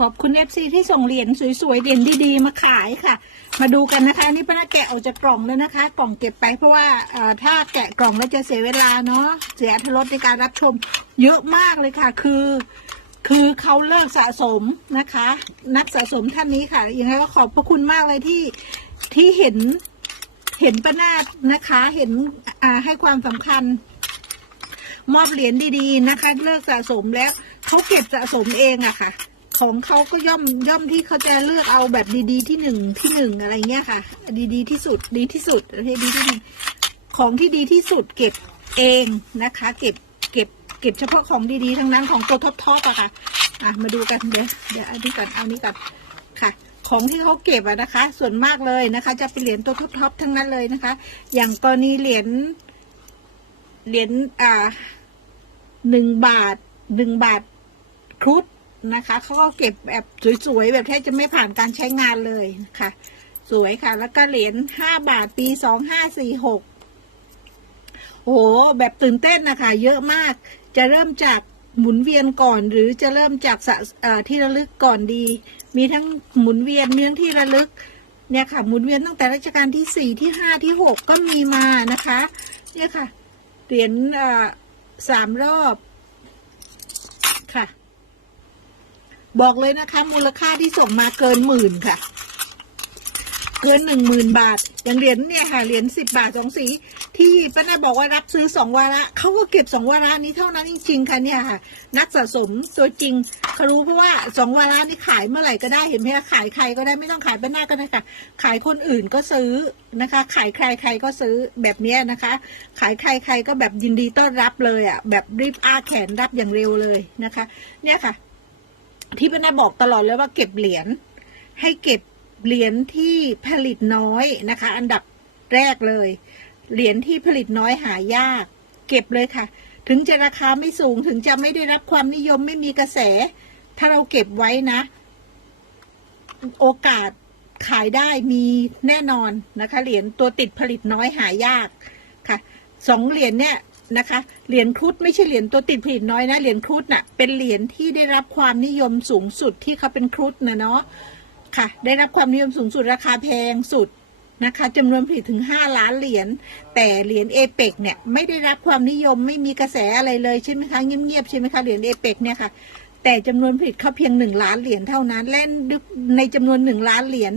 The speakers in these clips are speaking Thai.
ขอบคุณเอฟซีที่ส่งเหรียญสวยๆเหรียญดีๆ มาขายค่ะ มาดูกันนะคะนี่ป้านาแกะออกจากกล่องแล้วนะคะ กล่องเก็บไปเพราะว่าถ้าแกะกล่องแล้วจะเสียเวลาเนาะเสียอรถรสในการรับชมเยอะมากเลยค่ะ คือ คือเขาเลิกสะสมนะคะ นักสะสมท่านนี้ค่ะยังไงก็ขอบพระคุณมากเลยที่ที่เห็นเห็นป้านานะคะ เห็นให้ความสำคัญ มอบเหรียญดีๆนะคะ เลิกสะสมแล้วเขาเก็บสะสมเองอะค่ะ ของเขาก็ย่อมย่อมที่เขาจะเลือกเอาแบบดีๆที่หนึ่งที่หนึ่งอะไรเงี้ยค่ะ ดีๆที่สุดดีที่สุดให้ดีที่หนึ่งของที่ดีที่สุดเก็บเองนะคะ เก็บเก็บเก็บเฉพาะของดีๆทั้งนั้นของตัวท็อปๆอะค่ะอะมาดูกันเดี๋ยวเดี๋ยวอันนี้ก่อนเอานี้ก่อนค่ะ ของที่เขาเก็บอะนะคะ ส่วนมากเลยนะคะ จะเป็นเหรียญตัวท็อปๆทั้งนั้นเลยนะคะ อย่างกรณีเหรียญเหรียญอ่าหนึ่งบาทหนึ่งบาทครุฑ นะคะเขาก็เก็บแบบสวยๆแบบแทบจะไม่ผ่านการใช้งานเลยค่ะ สวยค่ะ แล้วก็เหรียญห้าบาทปีสองห้าสี่หกโอ้โหแบบตื่นเต้นนะคะ เยอะมากจะเริ่มจากหมุนเวียนก่อนหรือจะเริ่มจากสะที่ระลึกก่อนดี มีทั้งหมุนเวียนมีทั้งที่ระลึกเนี่ยค่ะหมุนเวียนตั้งแต่รัชกาลที่สี่ที่ห้าที่หกก็มีมานะคะ เนี่ยค่ะเหรียญสามรอบค่ะ บอกเลยนะคะ มูลค่าที่ส่งมาเกินหมื่นค่ะ เกินหนึ่งหมื่นบาท อย่างเหรียญเนี่ยค่ะเหรียญสิบบาทสองสี ที่ป้านาบอกว่ารับซื้อสองวาระเขาก็เก็บสองวาระนี้เท่านั้นจริงๆค่ะเนี่ยค่ะ นักสะสมตัวจริงเขารู้เพราะว่าสองวาระนี่ขายเมื่อไหร่ก็ได้เห็นไหมคะขายใครก็ได้ไม่ต้องขายป้านาก็ได้ค่ะ ขายคนอื่นก็ซื้อนะคะ ขายใครใครก็ซื้อแบบเนี้ยนะคะ ขายใครใครก็แบบยินดีต้อนรับเลยอะแบบรีบอ้าแขนรับอย่างเร็วเลยนะคะ เนี่ยค่ะ ที่ป้านาบอกตลอดเลยว่าเก็บเหรียญให้เก็บเหรียญที่ผลิตน้อยนะคะ อันดับแรกเลย เหรียญที่ผลิตน้อยหายาก เก็บเลยค่ะ ถึงจะราคาไม่สูงถึงจะไม่ได้รับความนิยมไม่มีกระแส ถ้าเราเก็บไว้นะ โอกาสขายได้มีแน่นอนนะคะ เหรียญตัวติดผลิตน้อยหายากค่ะสองเหรียญเนี่ย นะคะ เหรียญครุฑไม่ใช่เหรียญตัวติดผลิตน้อยนะ เหรียญครุฑน่ะ เป็นเหรียญที่ได้รับความนิยมสูงสุดที่เขาเป็นครุฑนะเนาะ ค่ะ ได้รับความนิยมสูงสุดราคาแพงสุดนะคะจำนวนผลิตถึง 5 ล้านเหรียญ แต่เหรียญเอเปกเนี่ยไม่ได้รับความนิยมไม่มีกระแสอะไรเลยใช่ไหมคะเงียบๆใช่ไหมคะเหรียญเอเปกเนี่ยค่ะ แต่จำนวนผลิตเขาเพียงหนึ่งล้านเหรียญเท่านั้น และในจำนวนหนึ่งล้านเหรียญ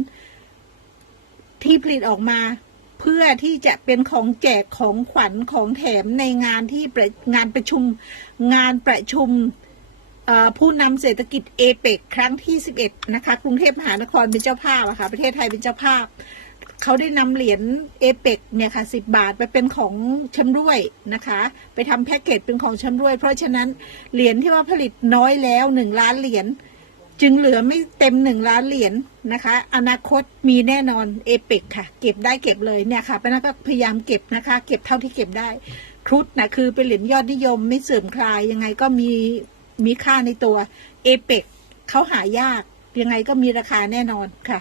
ที่ผลิตออกมา เพื่อที่จะเป็นของแจกของขวัญของแถมในงานที่งานประชุมงานประชุมผู้นำเศรษฐกิจเอเปกครั้งที่ 11 นะคะ กรุงเทพมหานครเป็นเจ้าภาพอะค่ะประเทศไทยเป็นเจ้าภาพ เขาได้นำเหรียญเอเปกเนี่ยค่ะสิบาทไปเป็นของชำรวยนะคะ ไปทำแพ็กเกจเป็นของชำรวย เพราะฉะนั้นเหรียญที่ว่าผลิตน้อยแล้วหนึ่งล้านเหรียญ จึงเหลือไม่เต็มหนึ่งล้านเหรียญนะคะ อนาคตมีแน่นอนเอเปกค่ะ เก็บได้เก็บเลยเนี่ยค่ะป้านาก็พยายามเก็บนะคะ เก็บเท่าที่เก็บได้ครุฑนะคือเป็นเหรียญยอดนิยมไม่เสื่อมคลายยังไงก็มีมีค่าในตัวเอเปกเขาหายากยังไงก็มีราคาแน่นอนค่ะ